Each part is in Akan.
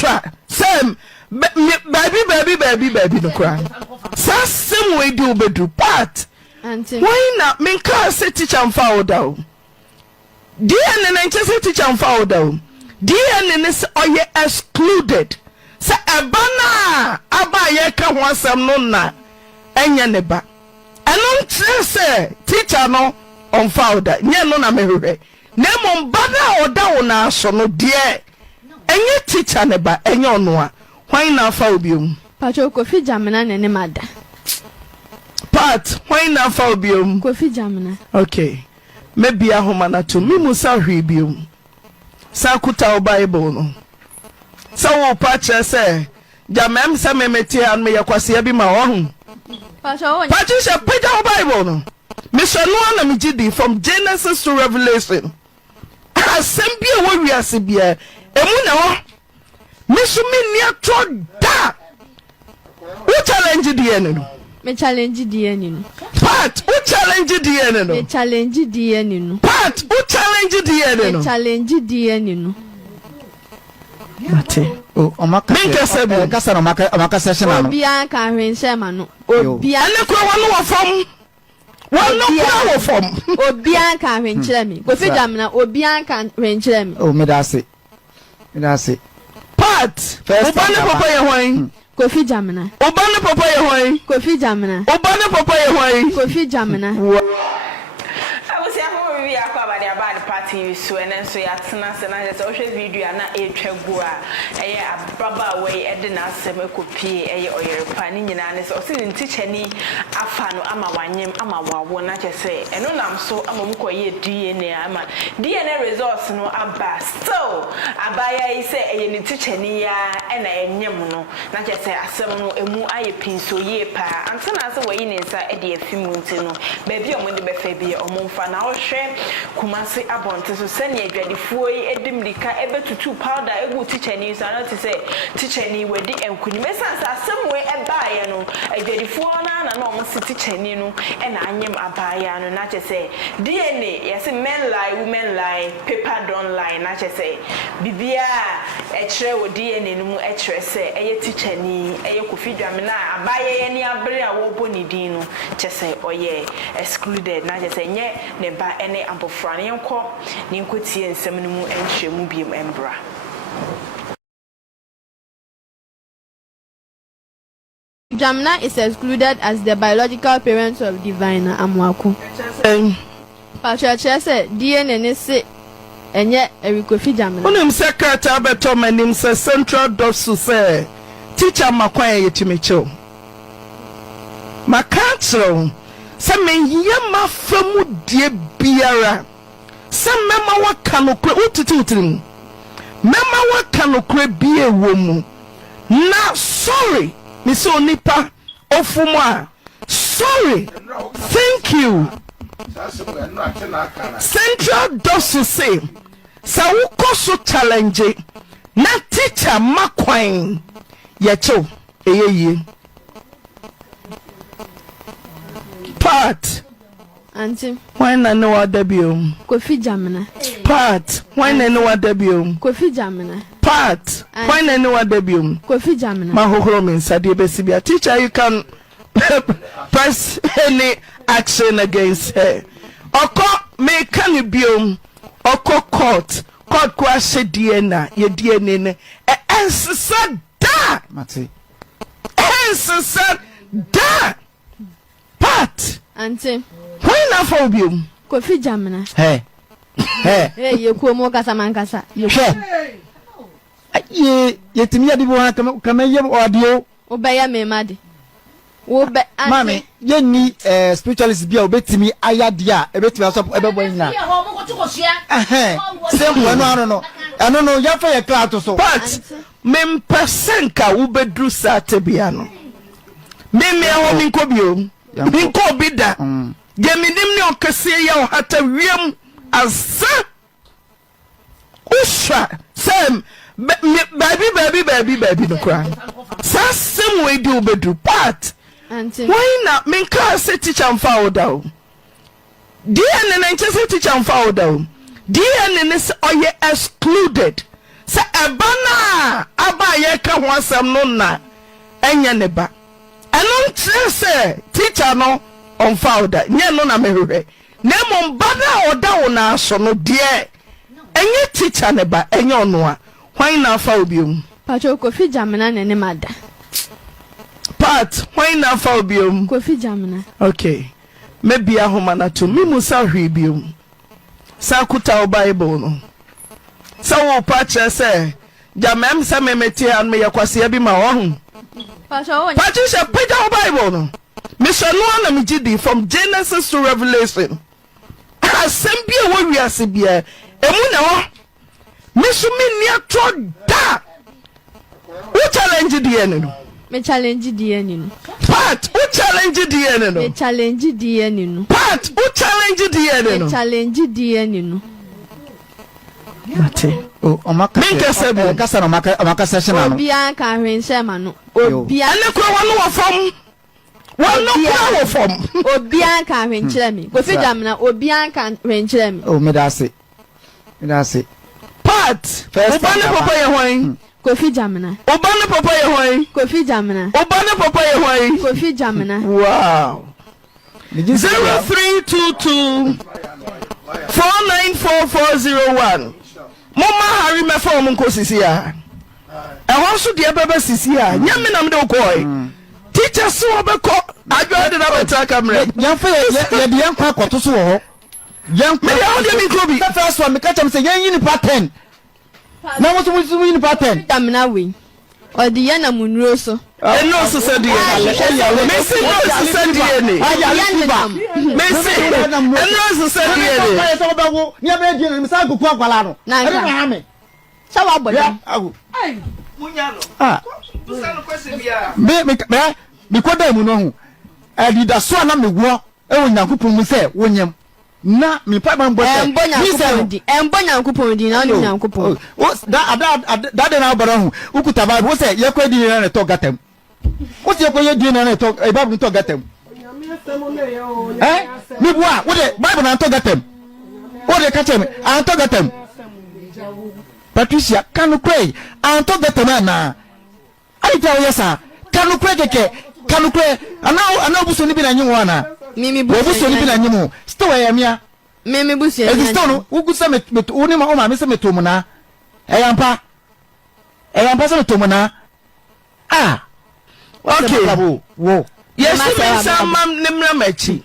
Usha, Sam, baby, no cry. Same way do bedroom part. Why not make her say teacher and foul down? Dear and I just teacher and foul down. Dear and this are ye excluded. Sa abana abaye ka ho asem no na enya ne ba. Eno ntre se teacher no on foul da. Nye no na mehwe. Na mo bana oda wo na so no de enye teacher ne ba enye ono a. Why na foul biom? Pacho Kofi Jamina ne mada. Part why na foul biom? Kofi Jamina. Okay. Maybe a homana to me musa hwibiom. Sa kuta o Bible no. So wo patch say jamem say me meti an me yakwase bi ma ho. Patch say page o Bible no. Me so no na me gidi from Genesis to Revelation. Asem bia wo wiase bia emu na ho. Me so me ni atro da. Who challenge the enemy? Me challenge the enemy. Pat, who challenge the enemy? Me challenge the enemy. Pat, who challenge the enemy? Me challenge the enemy. Mate. Oh, omaka. Minka sebu. Kasa no omaka session no. Obia kan hwense ma no. Obia. Ane kura wanu wa fom. Wanu kura wa fom. Obia kan hwenkyere me. Kofi Jamina obia kan hwenkyere me. Oh, me da se. Pat. Obane papa ye hwan? Kofi Jamina. Obane papa ye hwan? Kofi Jamina. Obane papa ye hwan? Kofi Jamina. We are about the party so and so ya tena se na social video na etwagu a baba way edina seme kopie oyerepa ni nyina ne so sin teacher ni afa no ama wanyem ama wawo na chese eno nam so ama mkoye DNA ama DNA results no aba still abaya yi se ni teacher ni ya na enyem no na chese asem no emu aye pinso ye pa antena se wayi ne nsa de afimu ntino ba bi omo de befa bi omo mfa na ohwe Kumasi abonte so sene adwadifuo yi edimlika ebetutu powder egu teacher ni so na say teacher ni wedi enkuni mesansa asemwe ebaaye no adwadifuo na omo si teacher ni no na anyem abaaye no na say DNA yes men lie women lie paper don't lie na say bibia ekire wo DNA no mu ekire say eye teacher ni eye Kofi Jamina abaaye ni abre a wo boni din no say oye excluded na say nye ne ba ene abofra ne enko ne nkotie nsem no mu enhwemu biem embra. Jamina is excluded as the biological parents of Divina Amwaku. Patricia said DNA ne se enye Kofi Jamina. Unim secretary abeto manim se central dosu se teacher makwan yetimicho. Makatro se menyema famu die biara. Se mema waka no kure utitutrim. Mema waka no kure bie womu. Na sorry, Miss Onipa Ofuma. Sorry. Thank you. Central dosu say sa wuko so challenge na teacher makwan yecho eyeye. Part Auntie, why na no other biom? Kofi Jamina. Part why na no other biom? Kofi Jamina. Part why na no other biom? Kofi Jamina. Ma hohoro men sade besibia. Teacher, you can press any action against her. Oko me kan biom. Oko court kwa she DNA ye DNA ne ensesa da. Mate. Ensesa da. Part Auntie, why na for biom? Kofi Jamina. Hey, you kuomo kasa mankasa. ye timi adi bo kama ye audio Obeya me made. Mami, ye ni spiritualist bia obetimi ayade a ebetimi aso ebebo nyina. Simple no. No, ya fa ye cloud so. But mem percenka ubedru sate bia no. Me ho minko bio. Minko bida. Ye minim ne okase ye o hata wiem asa. Usha Sam baby no cry. Sa same way do bedru part. Why not make her say teacher and foul down? Dear and say teacher and foul down. Dear and is or ye excluded. Sa abana aba ye ka ho asem no na enye ne ba eno ntre se teacher no on founder nye no na mehwe na mo ba na oda wo na so no de enye teacher ne ba enye ono a hwan na fa obiom Pacho Kofi Jamina ne mada part hwan na fa obiom Kofi Jamina okay maybe ahoma na to me musa hwe biom sa kuta o bible no sa wo pa che se jamem sa memeti an me yakwase bi ma wo hu Pacho she page o bible no me so no na me gidi from Genesis to Revelation asem bi e wo wiase bia emu na ho me so me ni ato da wo challenge di ene no me challenge di ene no part wo challenge di ene no me challenge di ene no part wo challenge di ene no me challenge di ene no mate o omaka kasa no omaka session no obi an ka hwense ma no obi an ane ko wono wo fam wono ko wo fam obi an ka hwenkyere me Kofi Jamina obi an ka hwenkyere me o me da se part obane papa ye hwan Kofi Jamina obane papa ye hwan Kofi Jamina obane papa ye hwan Kofi Jamina wow 0322 494401 mama hari me fa mo nkosisi a ehon so de bebe sisi a nyame nam de okoi teacher so obeko adwo de na beta camera yan fa ye de yan kwa kwato so ho yan me ya de mi krobi the first one me catch am say yan yin pa 10 na mo so yin pa 10 Jamina we odi ya na munuro so eno so se de me se no so se de ni me se eno so se de ni so ba wo ni am e di ni sa goku akwala no e be ha me sa wa bodo agu ai munya no busa no kwese bia me koda mu no hu adida so na me wo e wo nyankopon mu se wonyam na me pa man bote embo nyankopon di na onu nyankopon da na obara hu ukuta ba wo se ye kwedi na to gatam wo se ye di na to e ba to gatam me bua wo de bible na to gatam wo de ka chem an to gatam Patricia kanu pray an to gatam na ai ta wo yesa kanu pray keke kanu pray ana obuso ni bi na nyiwo na mimi obuso ni bi na nyiwo sto ya mia mimi busu ya sto no ugusa met oni ma o ma me se metomu na eyampa se metomu na okay wo yes me samam nimra machi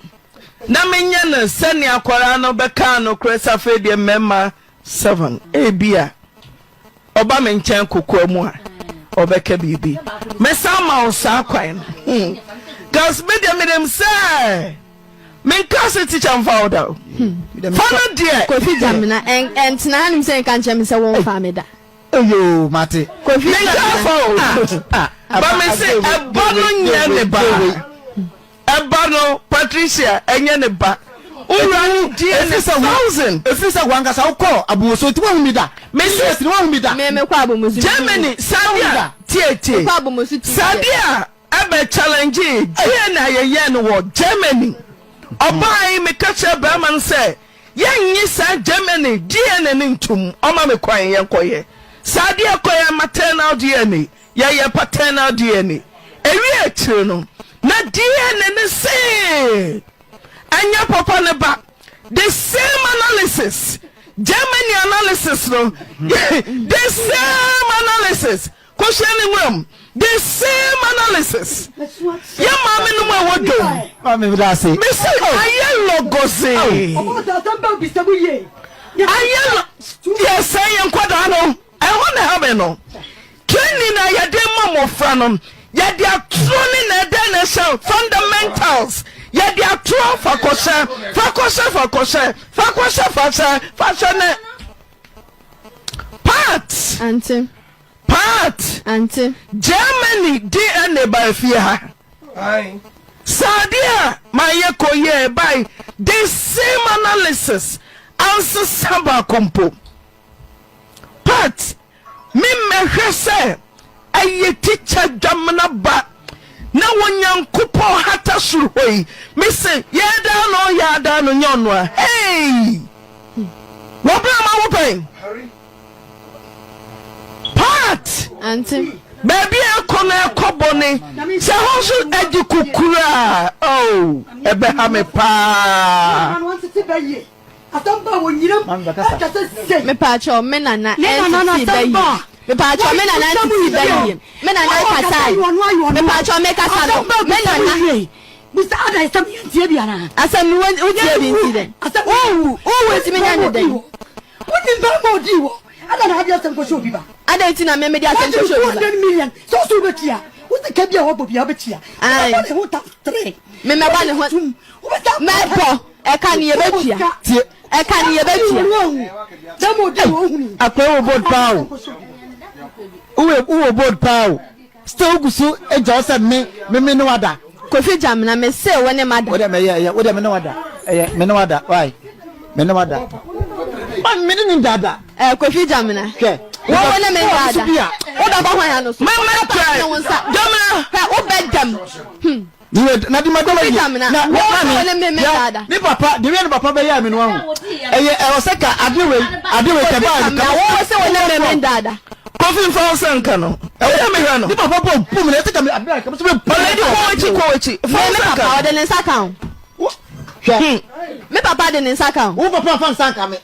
na menya na sani akwara no beka no kresa fedie memma 7 ebia oba me nchen kokko mu a obeka bibi me sama osa kwan gas me dem say me class teacher mfauda fana dia Kofi Jamina en tina hanim say kan chem say won fa me da yo mate Kofi Jamina ba me say ebono nya ne ba ebono Patricia enye ne ba ura dia ne 1000 efisa wangasa ukọ abuso ti won mi da me say ti won mi da me kwa abomusu Germany Sadia tie kwa abomusu Sadia ebe challenge dia na ye no wo Germany obai me kacha ba man say yenyi sa Germany DNA ni ntum oma me kwan ye koye Sadia koye maternal DNA ye paternal DNA ewi atire no na DNA ne say anya papa ne ba the same analysis Germany analysis no the same analysis questioning room the same analysis ya mama no ma wodo mama mi da say me say aye logose aye yes say enkwada no e ho na ha me no training na ya de mama fra no ya de atroni na de na show fundamentals ya de atro fakoshe part Germany DNA by fear aye Sadia my koye by the same analysis answer samba kompo part me say aye teacher Jamina ba na wonyankopon hata surhoi me say yada no nyono a hey wo bra ma wo pen part Auntie. Baby, I come a cobone. So also at the kukura. Oh, Ebehame pa. Me pacho menana entity bayi. Me pacho menana entity bayi. Menana kasai. Me pacho me kasado. Menana. Mr. Ada is some Tibiana. Asam we incident. Oh, wait me nyane den. What is that more deal? I don't have some for sure. I don't think I made me ask you 100 million. So much here. What's the cabia of Yabetia? I want to three. Me me what me I can't hear about you. I can't hear about you. Some more deal. A pro board pow. Who board pow? Still go so a Joseph me no other. Kofi Jamna me say when a mother. What am I? What am I no other? No other. Why? No other. I'm meaning dada. Kofi Jamna. Okay. What when a man dada? What about my hands? Mama cry. Jamna. Who beg them? You not the mother. Jamna. Ni papa, the real papa be ya me no hu. I was say I do it about. Say when a man dada. Coffee for Sankano. I am a papa boom. Let's take a break. Coach. Papa den sakam. Me papa den sakam. Who papa fan sanka me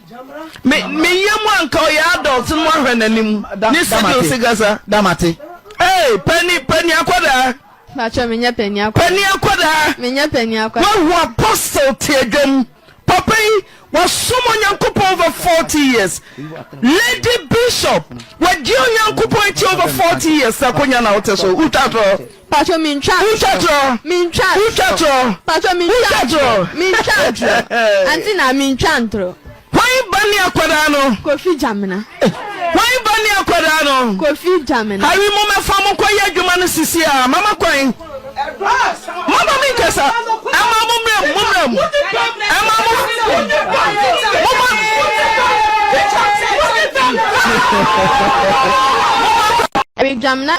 yam call ya adults no hwe nanim. Ni studio sigasa. Damate. Hey, penny akwada. Pacho me nya penny akwada. Penny akwada. Me nya penny akwada. Who apostle tiedwom. Papa was someone yankupon over 40 years. Lady Bishop was yankupon over 40 years. Sakonya na oteso. Utatro. Pacho mincha. Utatro. Mincha. Utatro. Pacho mincha. Mincha. Aunte Naa minchantro. Why bani akwadano? Kofi Jamna. Why bani akwadano? Kofi Jamna. Hari mo me famo kwa ya dwuma no sisia. Mama kwan. Mama minkasa. Ama mumrem. Ama Eric Jamna.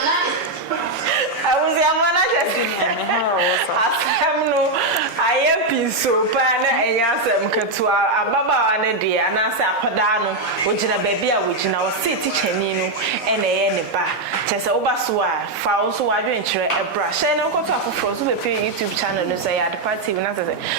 I was a I am pinso, pana, and yasam katua, ababa and a dear, and answer Padano, which in a baby, which in our city Chanino, and a bar. Tessa Obasua, fowls who are venture a brush, and I'll go to Frozen YouTube channel and say at the party when I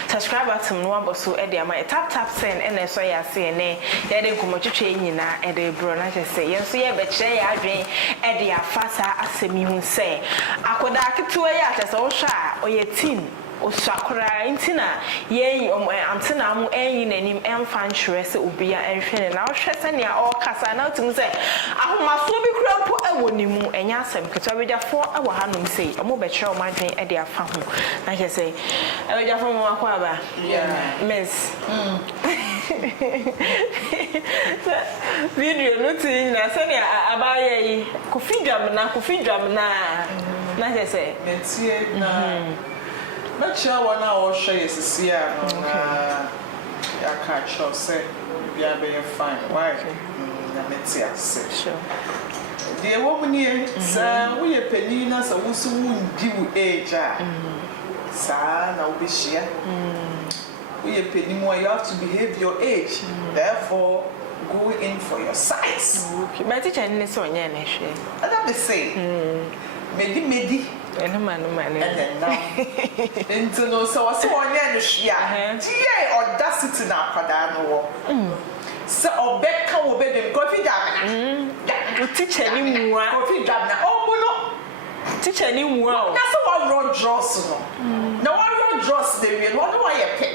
subscribe to Mwamba so Eddie, my tap send, and I saw ya CNA, then come to train and they bro, I just say, yes, yeah, but say I drink Eddie, a faster as a me say. I could act to a yacht as all shy or your team. Osakura intina ye Aunte Naa mu enyi nanim emfa nhwere se obia enhwe na ohwese ne all kasa na otum se ahomaso bi kura po ewo nimu enya asem keto abegyafo ewo hanom sei omo be kire o madwen e de afa ho na je sei abegyafo mo akwa ba miss video no tin na se ne abaye yi kofi dwam na je sei metie na Macha wana o share sisia na ya ka cho say bia be fine why na metia say sure the woman here sa we peni na sa wusu wundi wu age sa na obi share we peni mo you have to behave your age therefore go in for your size okay my teacher ni so nya na hwe that be say medi eno manu into no so what's one year hia tie audacity na akwada no wo se obeka wo be dem Kofi Jamna teacher ni muwa Kofi Jamna obuno teacher ni muwa na so one road dross no na one road dross dey we no do ye pe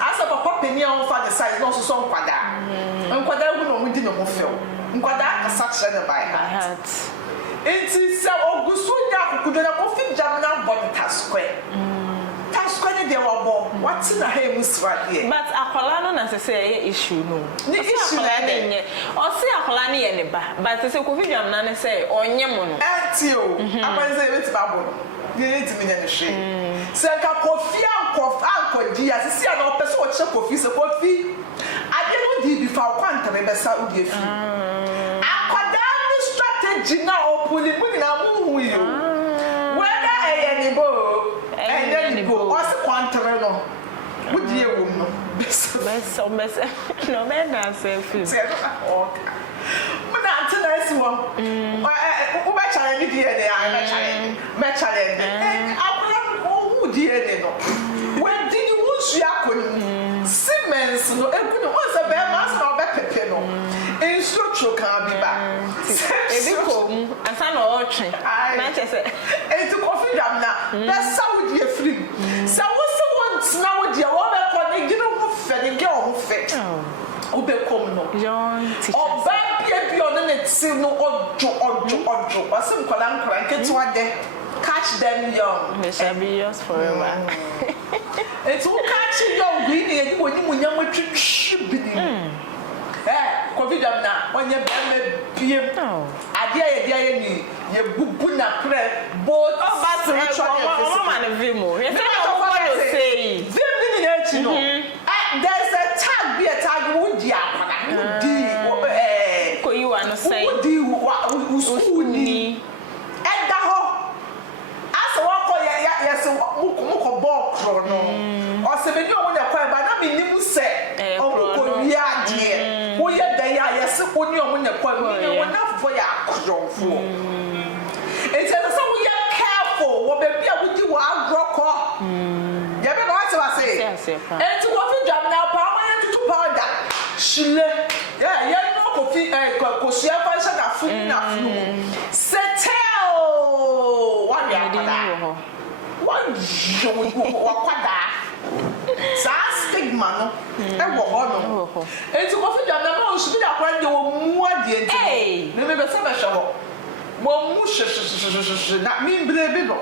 asa papa peni a on fa the size no so nkwada gu no mu di no mo fel nkwada aka sache na by heart Enti se ogusu nya akudo na Kofi Jamna body square ne dey wo what na he musra there but akola no na say issue no ni issue na dey o se akola ne ye ne ba but say Kofi Jamna ne say onye mo no enti o apanze beti babo ni enti mi na hwe se ka Kofi ankodi ya se na o pese o che Kofi se Kofi ade no di bi fa kwanta me besa u di afi akoda strategy na opuni na mu yo whether eyenibo o se kwantere no wudi ewo no best no man na say feel Muna Aunte Naa si wo Ube challenge DNA, me challenge. Who DNA no? When did you want you Siemens no? Once a bear master or better no. In structure can be back. And son or train. Manchester. And to coffee jam now. That's how would you free. So what's the ones now with your woman calling you know fed girl who fed. Ube come no. Or back here on it, see no odd. But some colang get one day. Catch them young. They shall be yours forever. It's all catching young green when you were should be. Covid na onye beme piem ade ni ye bubu na pre both man vimo you say no what say vim ni na chi no there's a tag be a tag wo di akwana wo di ko you want to say wo di usuni eda ho asa wo ko ya so muko ball kro no o se be ni o nya kwa ba na mi ni mu se o ko wi ade wo ye da ya yes ko ni o nya kwa mi ni wona fo ya akronfo it's so we are careful wo be bia wo di wo agroko ye be no what you say and to coffee jam na pa wa to powder shile yeah no coffee ko sia fa sha na fu na fu setel wa ya kwada wa kwada sa stigma no e wo ho no enti coffee jam na ma o su bi da kwa de wo mu ade enti me be se be hwe mo mu hwe na mi mbre bi no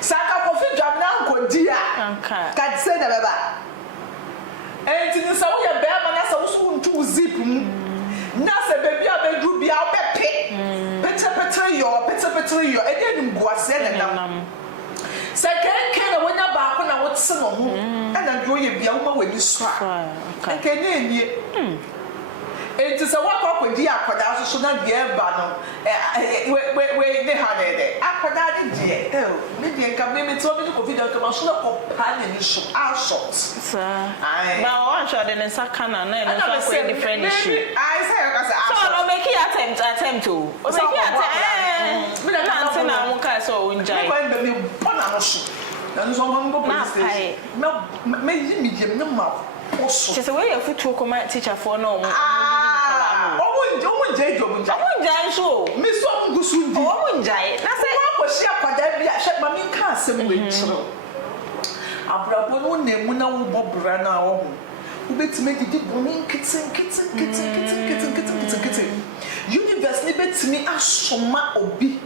sa ka coffee jam na nkodi a ka se da beba enti ni sa wo ye be ma na sa wo su ntu zip mu na se be bia be du bia wo be petre yo e de ngu ase na nam se ke na wonya ba ko na wotse no ho na do ye bia wo ma wani so a ke na enie enti se wa kwa kwadi akoda so na de ba no we ne ha de akoda de me de nka me to me ko video kama so na ko pa ne ni so a short ma one shot in sakana na so ko different issue I say so no make attempt to o make attempt me na nse na mo ka so unjai me ko me bona no so na no so mo go police station me yi mi je me ma oso se we futu ko ma teacher for no mo omunjai so me so ngusu ndi omunjai na se ko hia kwada bia hwe ma me ka asem we chiro abrabo no nemu na wo bobra na wo ho ubetime didi boni kitten universe ni betime asoma obi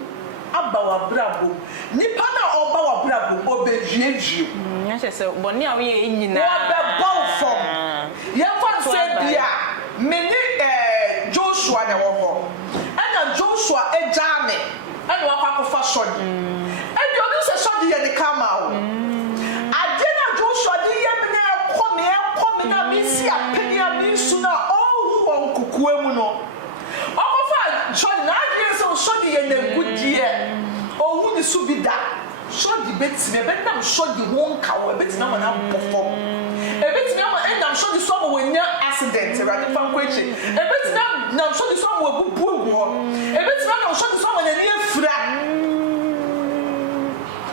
abawa brabo nipa na oba wa brabo obejueju na se boni a wo ye nyina obe fom ye fa se bia me ni Joshua na wo ho ana Joshua ejame ana wakwakofa shodi edi obi se shodi ye ni kama o ade na Joshua di ye me na komi na mi si apeni a mi su na ohu won kukuemu no okofa shodi na ade se shodi ye na gudie ohu ni su bida shodi betime benam shodi won kawo betina ma na bofo ebetina ma endam shodi so mo wenya accident right fan kwechi ebetina na shodi so mo bubu ho ebetina na shodi so mo na ni afura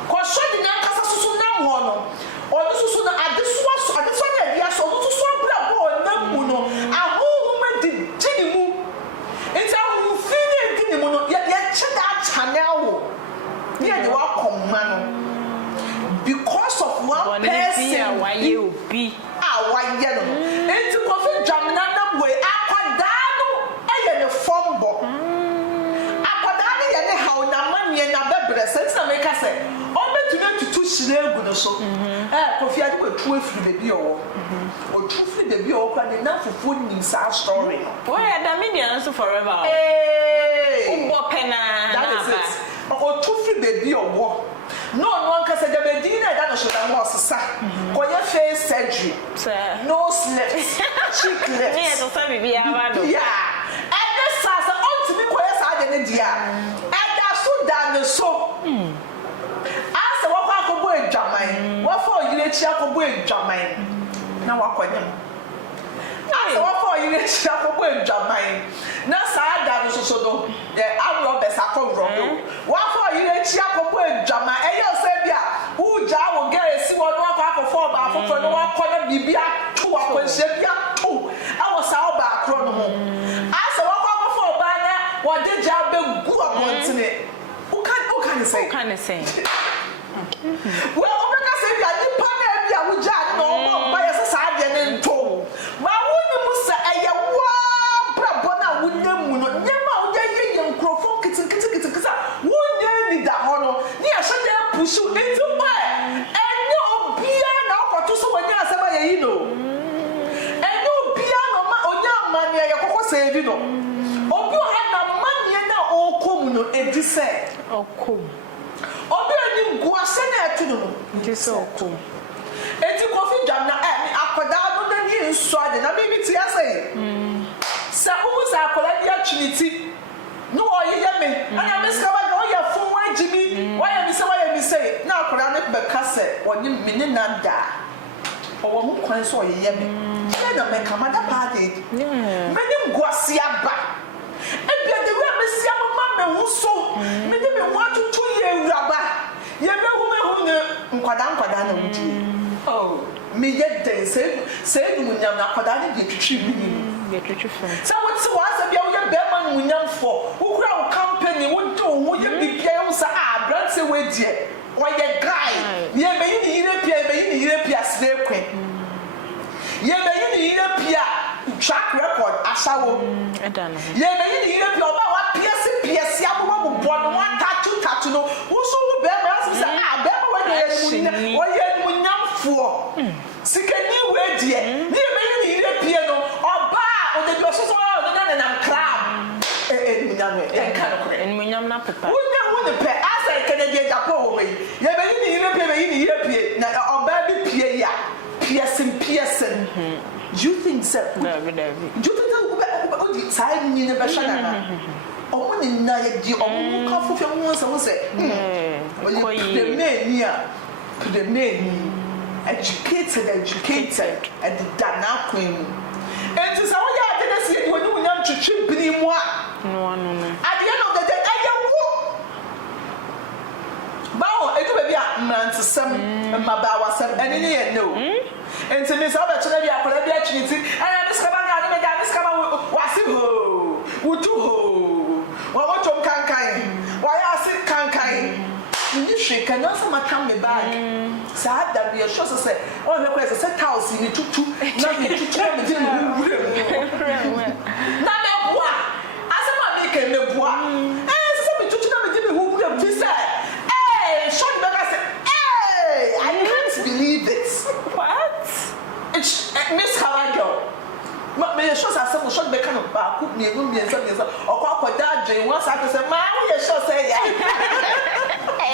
ko shodi na kasa susu na mo no onu susu na adeso na dia so onu susu abra bo na mu no ahu ma di gini mu enti ahu fini gini mu no ya cheda channel wo ye de wa komma no because of one person why you be why you no enti coffee jam na na boy akwada no eye ne fombo akwada ne ye ne hawo na manie na bebre sense na make say o betuna tutu shire egu no so coffee ade wetu afiri bebi owo otu firi bebi owo kwa ne na fufu nim sa story no why da media so forever umbo pena na ba otu firi bebi owo no nka say the bedina da no so da mo sesa ko ye face surgery no lips cheek lips me to say bibi aba do yeah and this sasa ultimate ko ye sa de ne dia and that so da no so asa wa kwa ko bo adwaman wa fo yire chi akobo adwaman na wa kwanyam asa wa fo yire chi akobo adwaman na sa da no so do ko rodo wa for you echi akopo adwama eyo se bia uja wo ga esi wo no akofo ba afofo no wa ko na bibia to akwanhye bia to awo sa wo ba akro no ho asa wo akofo ba na wo de ja be gu abontene u kan say we omeka say bia ni pa na bia wo ja no wo ba ye sa de ne nto ma wo ni musa eye wa brabo na wo nemu no nyema wo ye ye nkrofo kitikisa wo nye ni da ho no ni a hye de pushu enti ba enye obia na okoto so wanya asema ye yi no enye obia no ma onya amane ye kokko save no obi o ha na mane na okom no edise okom obi ani guase na etu no edise okom eti kofi dwam na akoda no na ni nso ade na bibi ti asai sa uza akoda dia trinity no oye me ana meska ba no oye fun wajimi waya mi say na akoda ne be kase woni mini nanda owo mu kwan so oye me na me kamada party meni guase aba ebia de we me sia mama me hu so me de me watu tu ye uraba ye me hu ne nkwada na wudi oh me ye den say nu nyam na akoda ne de twitwi mi twitwi fun so what so asa bia wo ye be ma nu nyam for wo kura wo company wo do wo ye bibia wo sa brand say we die wo ye guy ye me yi ni yire pia sle kwen ye me yi ni yire pia track record asawo edana ye me yi ni yire pia oba wa PS abo bo no wa tattoo no wo so wo be ma aso say be ma we de wo ye mu nyamfo sikani we die ni me yi ni yire pia no oba o de bi so so na crab mu nyamwe kan ko mu nyam na pepa wo de pe asa Canadian Japan we ye be yi ni yire pia na oba bi pia ya piercing you think so no you think o di time ni ne be shana omo ni na ye di omo ka fofo ho so say o ye the name educated and the dana queen and so we are the see when you nyam twitwi bini mu a no at the end of the day aye wo bawo edu be bia mrantsem mmabawa sem eni ne ye no enti me sa ba chena bia akola bia twiti ana diskaba na me da diskaba wasi ho wutu ho wa wotom kankan wa ya asi kankan ni sheka na sama kam me bag sa da bia sho so say o me kwese say house ni tutu na me tutu me di wure na me bua asema bi ke me bua so me tutu na me di me wure bi say sho me bag say I can't believe it. What? It's Miss Halago. Me show say some shot be kind of back cook me room me something so okwa da dwen once I say ma we show say ya.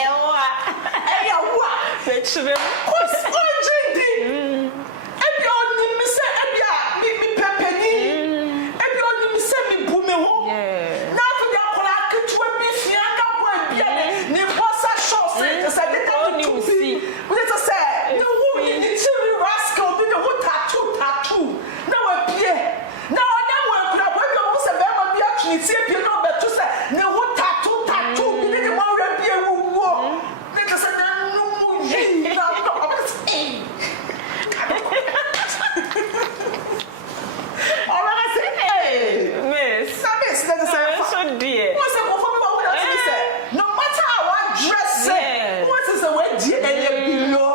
Ewa. Fetchre. Cause urgent. Ebi oni me say ebi me pepeni. Ebi oni me say me bu me ho. Yeah. Na to dia kola ketu bi fia ka bo bia ni bossa show say dey you see. We just say no woman the children rascal be the whole tattoo. Now we pie. Now them we could have we say be ma be actually see pie no be to say no whole tattoo be the one we pie wo. They just say no mu yi na no. All I say miss. Miss that say so dear. What's the for me what I say? No matter how I dress what is the way below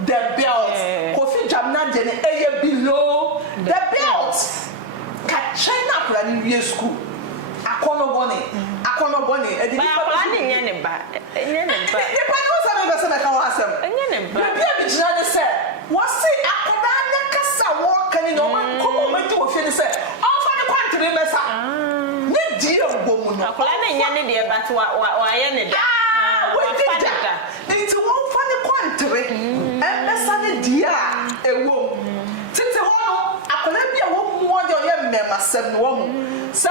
the belt. Kofi Jamna Jene eye below the belt. Ka China plan in school. Akono boni. E di plan nye ba. The plan was am be say ka wasem. Nye ba. Bia bi jina ne say, "What say akoda na kasa wo kan no man komo man ti wo fi ne say, "Ofa ne kwantire mesa." Ne di egbomu no. Akoda na nye ne de but wa ye ne da. We did that. It's one funny country. And Messane dear, a woman. Since a woman, I could be a woman more than your member, 7 woman. So,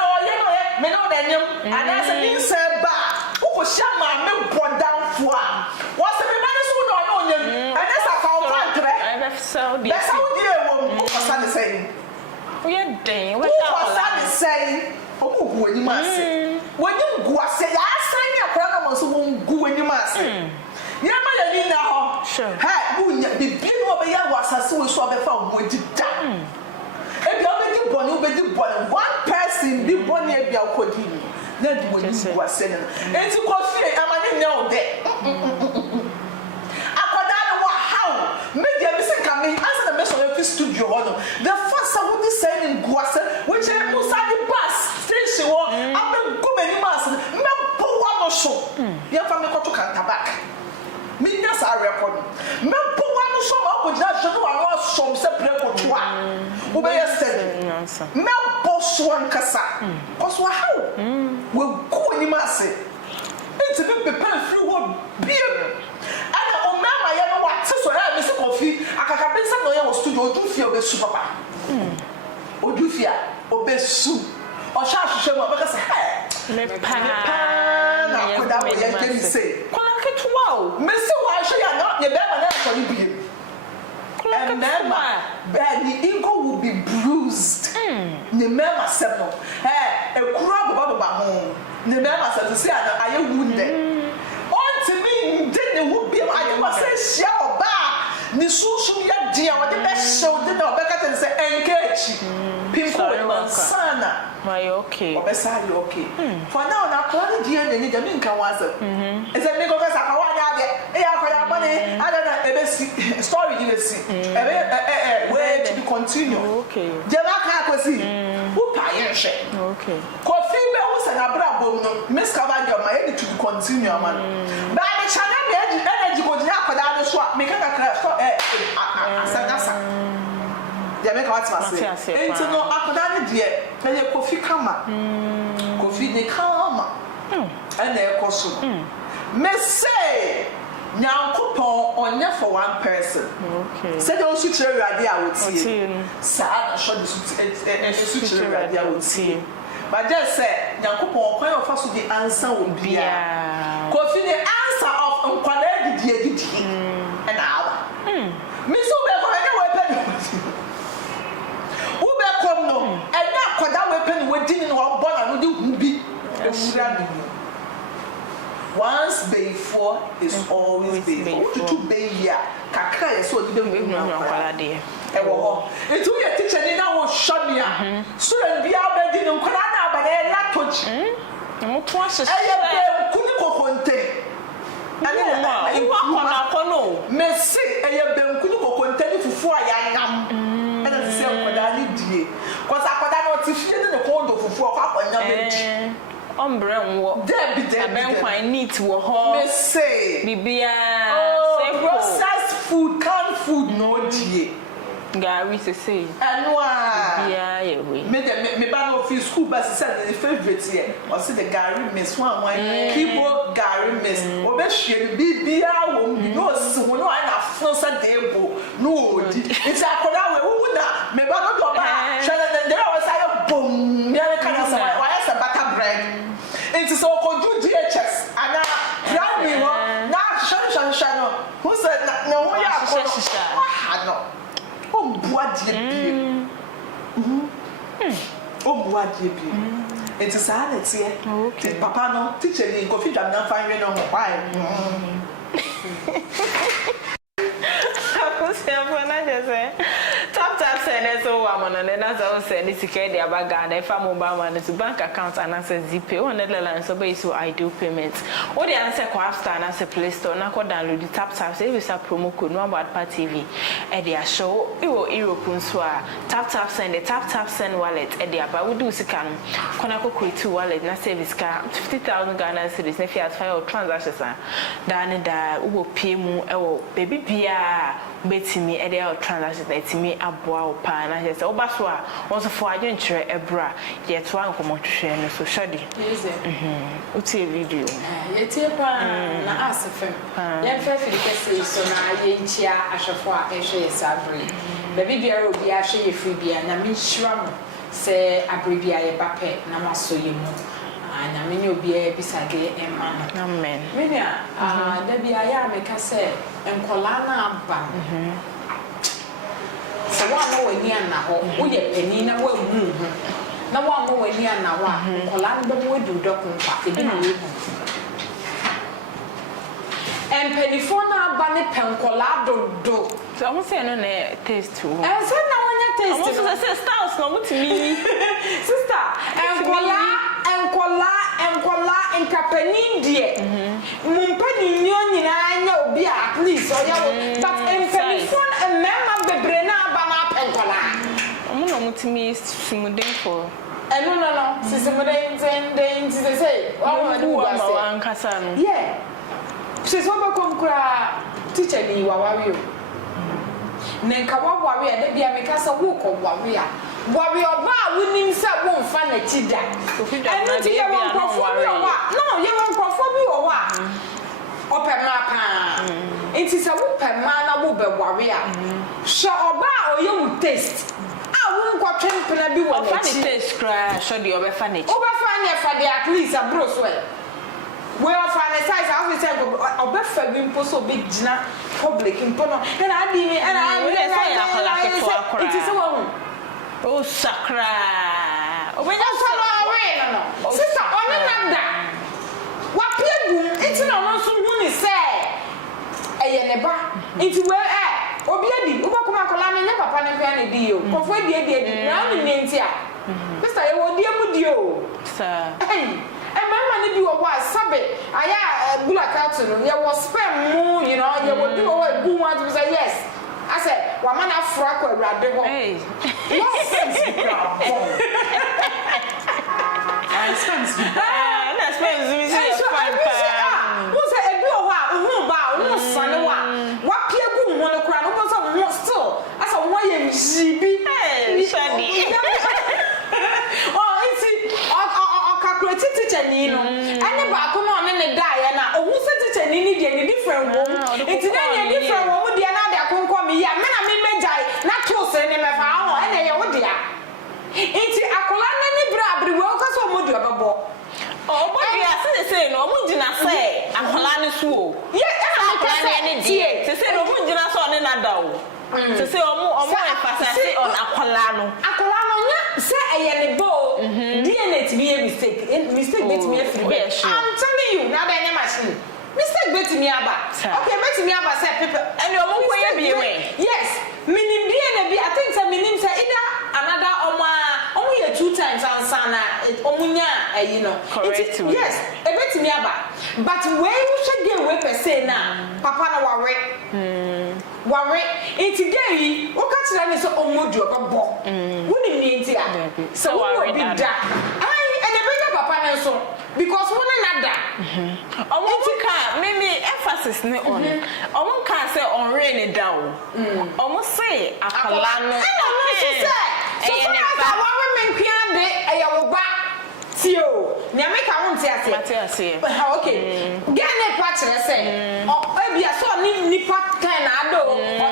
me know that you, and as a new sir, who was shut my milk brought down for. What's the man who don't know him? And that's a foul country. That's how dear woman was saying. We are dang. What was I saying? Oh, when you must say, when you go say, Sure. Hey, be no be ya was as we saw before we did that. If you already born, one person be born here be a codini. Then we was saying, and to coffee, I'm know that. Media missing coming answer the message of the studio. The first I would be saying in Guasa, which I was at the bus station. I'm a good many masses. No show. Your family got to come back. Millions are recording. No one show up with that show. I was some separate for one. Who may have said, no boss one cassa. Because how will go in the mass? It's a bit prepared through what beer. I don't want to so I miss coffee. I can be some lawyer was studio do fear the super. O do fear, obey soup. Or shall she show up because hey, I could have say. Connect wow. Mister, why should I not your better actually be? And then the ego will be bruised. The member said no. Hey, a crab about home. The member said to say, I am wounded. To me, then would be I must say, show back. The social media, what the best show did not back and say, engage. People in Sana. My okay. Beside you okay. For now, now, quality and the Nijaminka was it. It's a make of us. I want to money. I don't know. Story you see. Where to continue. Okay. Jamaka was who pay okay. Coffee bells and a bravo. Miss Cavaglia, my head to continue, man. But the channel energy goes now for that swap. Make a crash for Jamaica what's say. It's no akudani dear. Tell Kofi Kama. Kofi ne Kama. And there koso. Me say Nyankopon onye for one person. Okay. Say don't switch radio I would see. Sa show the switch radio I would see. But just say Nyankopon kwan of us the answer will be. Kofi the answer of nkwale didi and hour. Me so be for any weapon. No, and now could that weapon waiting in one born and be once before is always before. To be here, Kaka is so didn't know. It took a teacher in our Shamia. So be our bed in Kurana, but they're not touching. No process. I am Kuniko Conte. And I Messi, I have been Kuniko Conte for 4 years. Because I could not see the cold of 4 hours. Umbrella, there be need to a home. Say, Bibia, processed food, canned food, no dear. Gary to say, and why? Yeah, me battle of school bus said the favorite here. Or see the Gary miss one keyboard Gary miss. Or Bibia won't be no so no I have first a day. No, it's a corner who would not. Me battle of there was a boom, American why is a butter bread. It is all called DHS and now me one now Shan who said no we are no. Oh, what dear. Oh, what dear. It is silence here. Okay, Papa, no teacher in coffee, I'm not finding on why. Tap send so woman and then as I said this secure their bag if I'm mobile money to bank account and answer ZPay on the line so base so I do payments. What the answer after and answer Play Store now go download the tap say we have promo code no about part TV at their show it will Europe tap send the tap send wallet at their but we do scan Konako create 2 wallet na service car 50,000 Ghana cedis na fiat file transactions dan da we pay mu baby bia betimi at their transactions that me aboa pa na say oba so a won for adwenkyere ebra ye to an komo hwehwe no so shadi uti video ye tie pa na asefem ye fa fi kese so na ye nchia ahwefo a ehwe ye sabre baby bia obi ahwe ye free bia na me hira mo se abre bia ye bape na maso ye mu na me ne obi e bisage emma amen me dia da bia ya me ka se enkola na aba so one no we near na ho wo ye pani na wa mu na wa mo we near na wa kola no be mo du dokun pa e bi na we bu and penifona bane pencolado do. So I'm saying no taste too. And so now when you taste, I'm also say stars no to me. Sister, and kola and kapeni die. Mumpani nyoni na nya obi at least or ya but en penifona and mema bebrena bana pencola. I'm no to me simudin for. No. Sisimudin then say, oh, who am I? Yeah. She's what come teacher ni wawario. Nenka wawaria de bia meka sa wo ko waria. Waria ba wonim sa wo mfa na chida. Enu ti ye won kwofo bi o wa. No, ye won kwofo bi o wa. Opema pa. Enti sa wo pema na wo be waria. So oba oye wo taste. Won kwa twempena bi wo na chi. Taste crash so the obefa na chi. Obefa na fa de at least abro so e. We are fantasizing how we say obefa bi mpo so be gina public mpo no. And I be and I it is one. Oh sakra. Obenya so no. Sister on nada. Wa piegu enti na no so hu ni say eye ne ba. Enti we obi adi ubakuma kola na nya papa ne pia ne di yo. Kofo adi na ni nti a. Sister ye wo di emu di o. Sir. Hey. And mama ni bi wo wa sabe aya bulaka to no ye was spam mu you know ye wo do o gu one to say yes I said wa man afra ko awrade ho Hey yes I sense na spend me say fine who say e bi o wa hu ba hu sane wa pie gu ho no kra no bo so mo still asa wo ye mjibi Shani teacher ni no ane ba ko no ne da ya na ohu se teacher ni dia ni different wo enti na dia different wo dia na da konko me ya me na me mejai na to se ne me fa ho ene ye wo dia enti akola na ni bra abri wo ka so mo dia babo bo dia se no mo gina se akola ne so o ye akola ne die se no mo gina so ne na da o se omo emphasize on akola no nya se eye ne bo DNA to be a mistake bet me free I'm telling you now that machine mistake bet me aba okay bet me aba say people and omo ko ye bi we yes minim DNA bi I think say minim say either another omo ye 2 times ansana omunya you know correct yes e bet me aba but when you should get we per say na papa na worry it's gay o ka tira me so omodu obabo woni ni ntia so we be da ai e de be papa na so because woni nada omo maybe emphasis ne on omo ka say on rain down omo say akola no so for us worry men kwan de e ya wo ba tio ni ameka won ti ase okay gane kwa kire say ebia so ni nipa kan na ado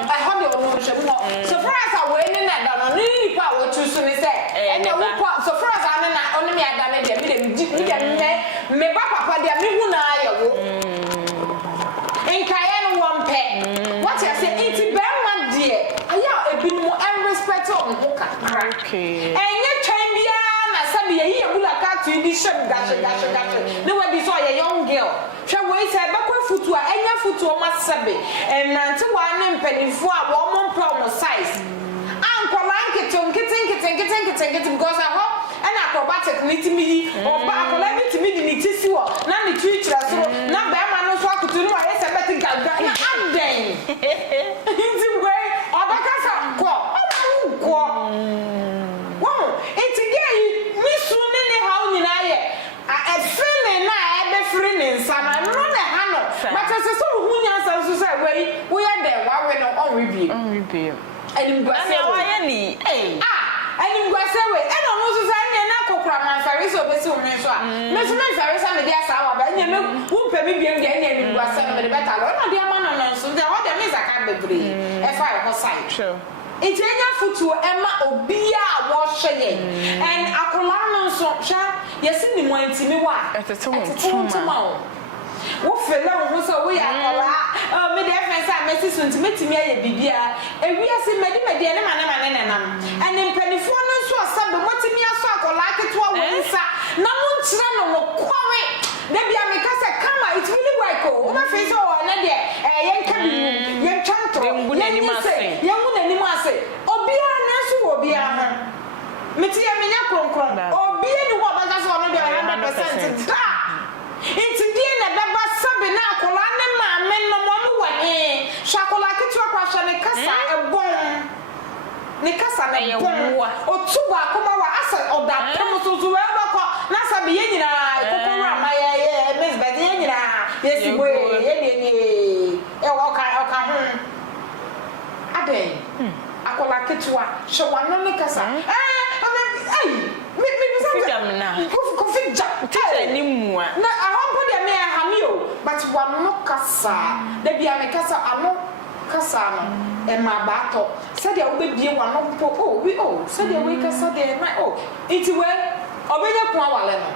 I have the no shemo so for us we ni na da no ni nipa wo choose ni say and so for us ane na oni me ada me de me ba papa de me hu na aye wo enkaye no won pe what you say it be ma de aya ebinumo and respect on ho kakra okay enye twan bia na sabe ye bulaka to di shem gashe no we be so a young girl hwe we say be kwa futu a enya futu o ma sabe nante wa ne mpanifo a wo mo mpa mo size ankola nkete because I hope and acrobatic nitimi o ba akola nitimi di nitisi wo na ni twitchra so na ba ma no so akutu no aye se beti gaga na aden nti we odaka sa ko wow it's gay mi su ne ha nyina ye a feeling na e be free ne nsama no na ha no but so hu nya san so say we are there wa we no on review and ngwase wa ni and ngwase we e no no so say nya na kokura man fare so be si o men so a me so men fare sa me dia sa wa ba nya me wu pe mi biem dia nya ngwase no me de beta lo na dia ma no so dia o de me zaka bebre e fa e ho side sure it's enya futu ema obia wo hye and akola no so sha yesi ni mo antimi wa etete wo fele wo so we akola me de fensa mesi so ntimetimi aye bibia ewiase medi ne nam and mpanifo no so asabe motimi aso akola keto wo nsa na monkyerɛ no kwame da bia me ka sɛ kama it really work o ma fe so na de yenka bi yentwa ntro yengu nanim ase obia na so obia ho meti ya menya kronkron obia ni ho baga so no de 100% da inti die na beba sabe na akola ne maame no mo wa shakola ketwa kwa hwa ne kasa ebon ne kasa na ebon otuba akoma wa asa oda pem so we bako na sabe ye nyina kokora ma ye miss bed ye nyina yesi boy ye ni oka ho aden akola ketwa hwe wano ne kasa Kofi teacher ni mu a na ahompo de me ahame o but one no kasa da bia me kasa ano kasa no e ma ba to se de wo be bie one no po we se de we kasa de na iti we obenya ku awale no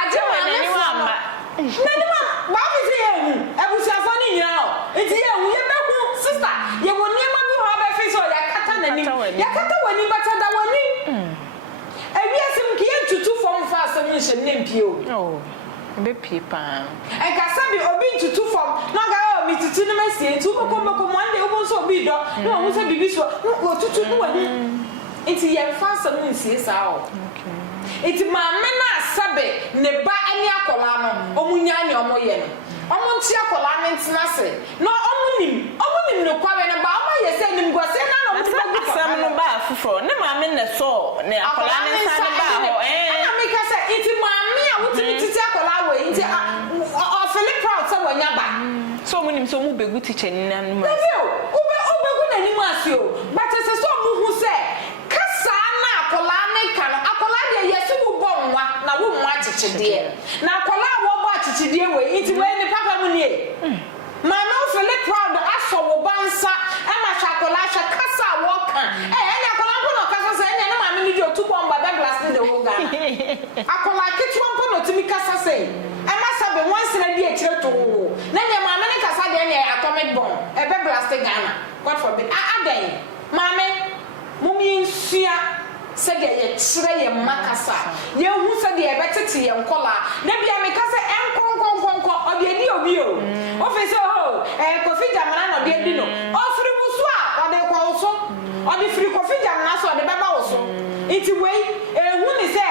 aje ma me fama na ni ma ba bi se ye hu ebusuafo ni nyina o iti ye hu ye be ku sister ye woni ma bi ho ba fi so ya kata na ni ya kata wani bata da wani ewiasem kiye tutu form fa asem nhye nempio be pipa e ka sabi obi tutu form na ga mi tutu ne masie ntu boko mo ande obo so obi do na wo se bibi so no tutu no wani enti ye fa asem nsie sa o enti ma me na sabe ne ba ani akola no omunya nya omoye no omo nti akola ne ntina se no omunim no kwawe ne ba omo ye se nim gose na no mo asem no ba fufuro ne ma me ne so ne akola ne nsa ne ba ho na me ka se enti ma me a wutimi titi akola we enti o feel proud so wanya ba so munim so mu begu teacher ni na no ubegu na ni mu asio but se so mu hu se kasa na akola ne ka no akola de yesu bu bonwa na wo mu achichide na akola wo bo achichide we enti we ni papa mu nie ma no feel proud aso wo bansa e ma chakola sha kasa wo kan ene akola ko no kasa se ene na ma me ni otu bomba da glass ni de wo ga akola kitwa mpo no timi kasa se e ma sabe once na di e kire to wo na nya ma me ni kasa de ene atomic bomb e be blast Ghana god forbid adan ma me mumi nsua se de ye kire ye makasa ye hu se de e betete ye nkola na bia me kasa enkonkonkonko obi edi obi o ofese Kofi Jamana no de di no ofri muso a ode kwa so ode free Kofi Jamana so ode baba wo so iti wei hu ni se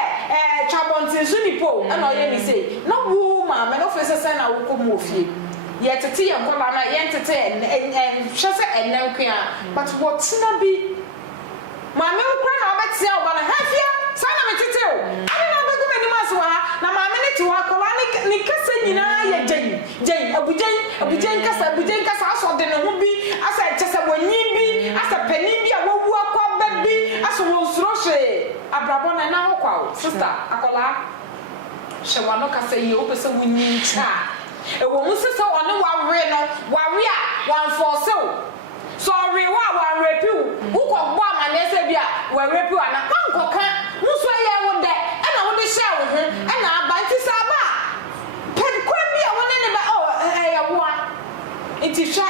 chabontin so ni po na oye ni se no wo ma me no ofese se na wo ko mu ofie ye tete ye nkola na ye tete hwese enankwa but what na bi ma me ukra na obetia oba na hafia sana me tete o ani na obegu me ni maso ha na ma me ni ti wa kola ni kasa nyina ye jen abujen kasa aso de ne ho bi asa chese wanyi bi asa pani bi a wowu akwa ba bi aso wo suro hwe abrabo na ho kwa sister akola hwe wa no kasa ye o pese wunyi ncha e wo mu sese one wawre no wawre a wan force so re wa repiu ukọ gbo amanese bi a wa repiu ana kankoka muso ye wo de na wo de share wo ho na abanti saba pedkwa bi a wo ne ba ya wo iti hwa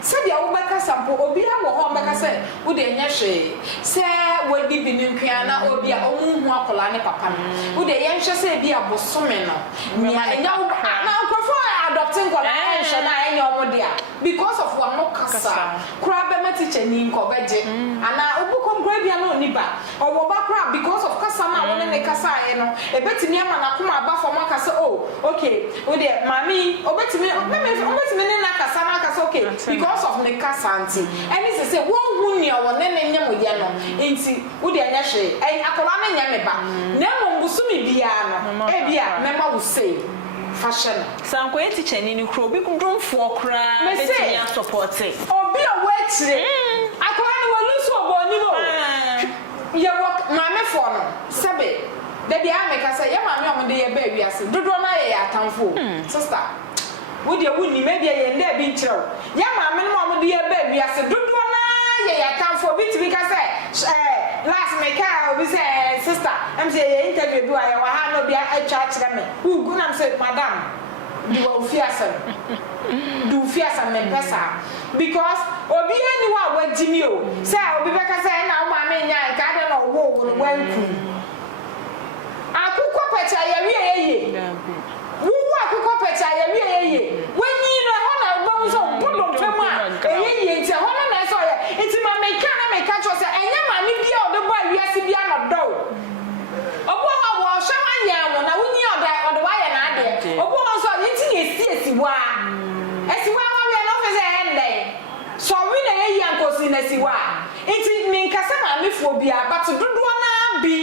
sabi a wo beka sampo obi a wo ho beka se wo de nya hwe se wadi bi ninkwa na obi a omu hu akola ne papa no wo de ye nhwe se bi a bosome no nya nya wo na nkofo adopting kola nhwe na enya omo de a because of one no kasa kura be ma teacher ni nko beje ana obuko nkura bia na oni ba owo ba kura because of kasa na won ne kasa ye no ebetimi ama na kuma aba fo makasa okay wo de mami obetimi ne na kasa na kasa okay because of ne kasa anti any say won hu ni owo ne ne nyamo ye no enti wo de anya hwe akola na nya me ba na mo mbusumi bia no bia mema wo say fashion sanko eti chani ni kro bi kundromfo kra beti ya support obi a wachire akola ni walusu oboni mo ye work mame fo no sabe da bia me ka say ye mame omde ye ba wiase dodo na ye atamfo sister wo de wuni me bia ye nda bi nkirew ye mame no omde ye ba wiase dodo na ye atamfo bitimi ka say last me ka obi say sister am say interview do I wa ha no bia a church me who go am say madam do fiasa me pesa because obi eni wa wajimi o say obi be ka say na wo ma me nya ka de no wo wanku akuko pecha ya wie wuwu akụkọ pecha ya wie wenyi no ho na ba so bodom femu a ye nti ho na so ya nti ma meka cho se enya ma ni bia odo ba wiase bia no do obo ha wo hwa anya wo na wunyi odo wa ya na ade obo ho so nti esiwa wa we no fe se ende so we na ye yankosi na siwa nti min kasa ma mefo bia but dodo na bi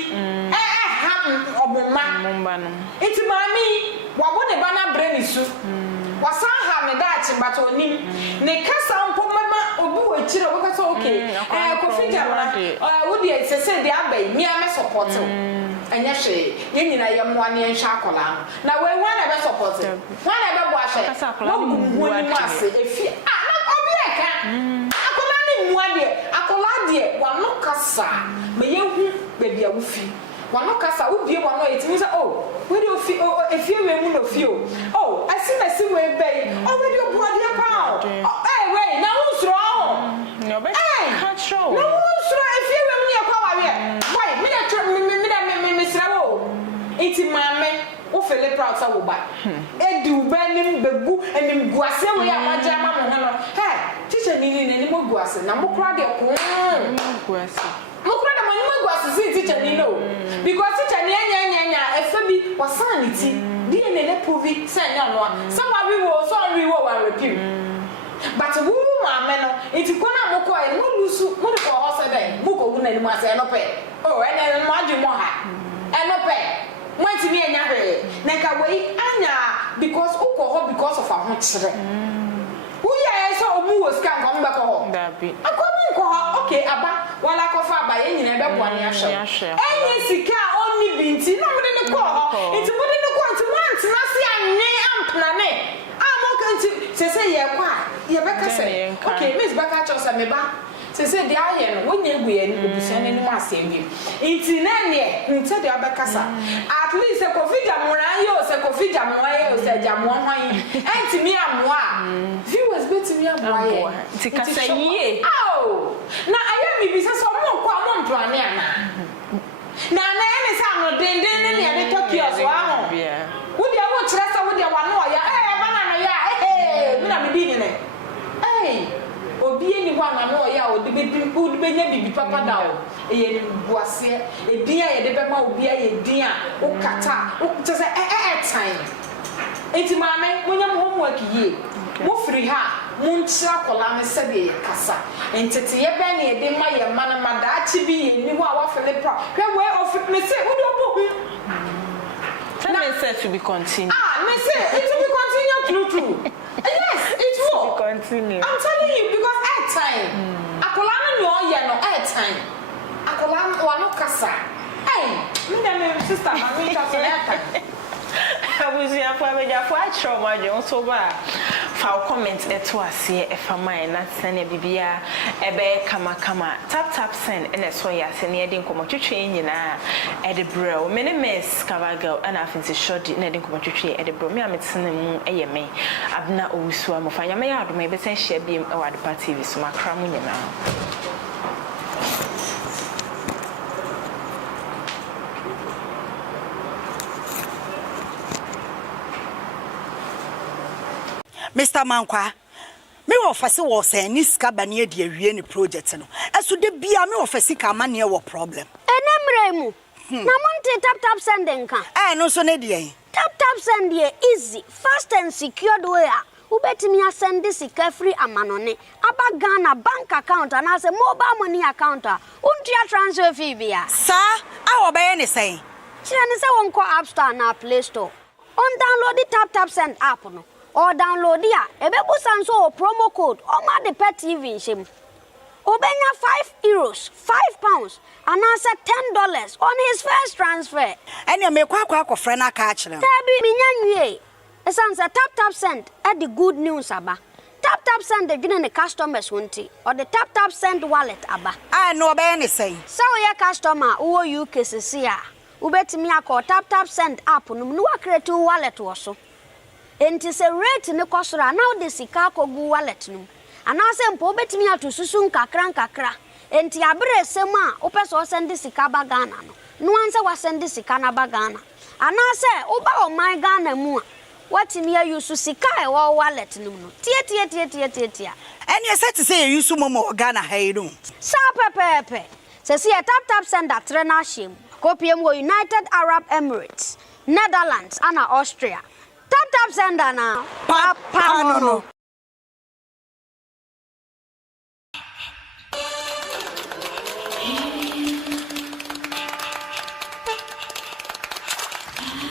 oboma no nti mami wabo ne bana brani su wasan ha me da chi but onim ne kasa mpo mama obi wo chire wo kasa okay kofi jama wo di sese di abai mi ame support anya hwe ye nyina ye mo ane nhwa akola na we wana be support wana be bo ahwe wo gugu ni mu ase efi na obi eka akola ni mu ade akola de wano kasa me ye hu be bia wo fi wano kasa wo bie wano etimi say oh we do fi efie we mu no fi oh asi we bay oh we do body pa we na usro no be control no usro efie we mu ye kwa wa we me sra wo iti mame wo fele proud sa wo ba edi u ba nim begu enim guase we ya maja ma mo no hey teacher ni mo guase na mo kra de ko guase mukura da mani mangu asisi teacher ni no because teacher ni enya efe bi wasanity DNA ne prove say nya no some we wo wa repeat but wu ma me no iti kona moko e no lusu mo de ko ho se dai mo ko gu na ni mo ase no pe oh ene mo aju mo ha eno pe mo ti mi enya hwe na ka we anya because uko because of a ho kire uya so omu wo scan ko mba ko ho dabi akomu ko ho okay aba wala ko fa aba ye nyina be boane ahwe enyi sika onni binti no mo de ne ko ho enti mo de ne ko enti mo antina se anne ampna ne amo kanti se ye kwa ye be ka se okay miss baka cho sa me ba se de aye no wonya egu ye ni obusan ni mu asem bi enti na ne nte de abakasa at least se kofija mura ye o se kofija mura ye o se jamu hwan enti mi amoa viewers beti mi amoa ye enti kasa yie oh na aye mi bi se so mo kwa mo mplane ana na ene sa no denden ne ne de tokios wa ho wo de wo kire sa wo de wa no ya bana no ya mi na mi bi ne obi eni ho ana no ya o de be nya bibi papa da o ye ni buase edin a ye de be ma obi a ye din a o kata o tse time enti mame monya mo homework ye mo free ha mo nchira kola me se be kasa entete ye be na ye de ma ye ma na madachi bi ye ni ho a wa fele pra hwe we of me say wo do bo tell me say to be continue me say it will be continue true yes it will continue I'm telling you because at time akola no ye no at time akola wa no kasa me na me sister ma me kasa na time abusia fa beja fa trauma je so ba fa comment eto ase e fa mai na sene bibia ebe kama tap send ene so ya se ne de nkomo twetwe nyina e de bro me ne miss kavagal ana afinti shodi ne de nkomo twetwe e de bro me ametene mu eye me abna owusu amfanya me ya adoma e be sen share biem e wa de party vi so makra mu nyina Mr. Mankwa, me offer wo say ni sika bane ade awie ni project no. Eso de bia me offer sika amane wo problem. Enemre mu. Na monte tap send nka. No so ne de. Tap send dey easy, fast and secured way. Ubetimi asend sika free amanone. Aba Ghana bank account and as a mobile money account. Untia transfer fee bia. Sir, I obey ni say. Chire ni say won ko App Store na Play Store. On download the tap send app no. Or download ya ebebu sanso promo code o ma de pet TV nshim obenya €5 £5 and answer $10 on his first transfer ene me kwa akofre na ka akire tabi minyanwie esanse tap send at the good news aba tap send the gene customers wonti or the tap send wallet aba no obey ni say so ya customer wo UK sisi a ubetimi akọ tap send app no nu wa create wallet wo so enti se rate ne kosora now de sika kogu wallet num anase mpo betimi atosusu nkakra enti abere sema opeso send sika ba Ghana no anse wa send sika na ba Ghana anase oba o my Ghana mu what near you so sika e wo wallet no no tie and you said to say you su momo Ghana hayru sa pepepe se see tap send that trainer shim kopiem wo United Arab Emirates Netherlands and Austria tap send na papa no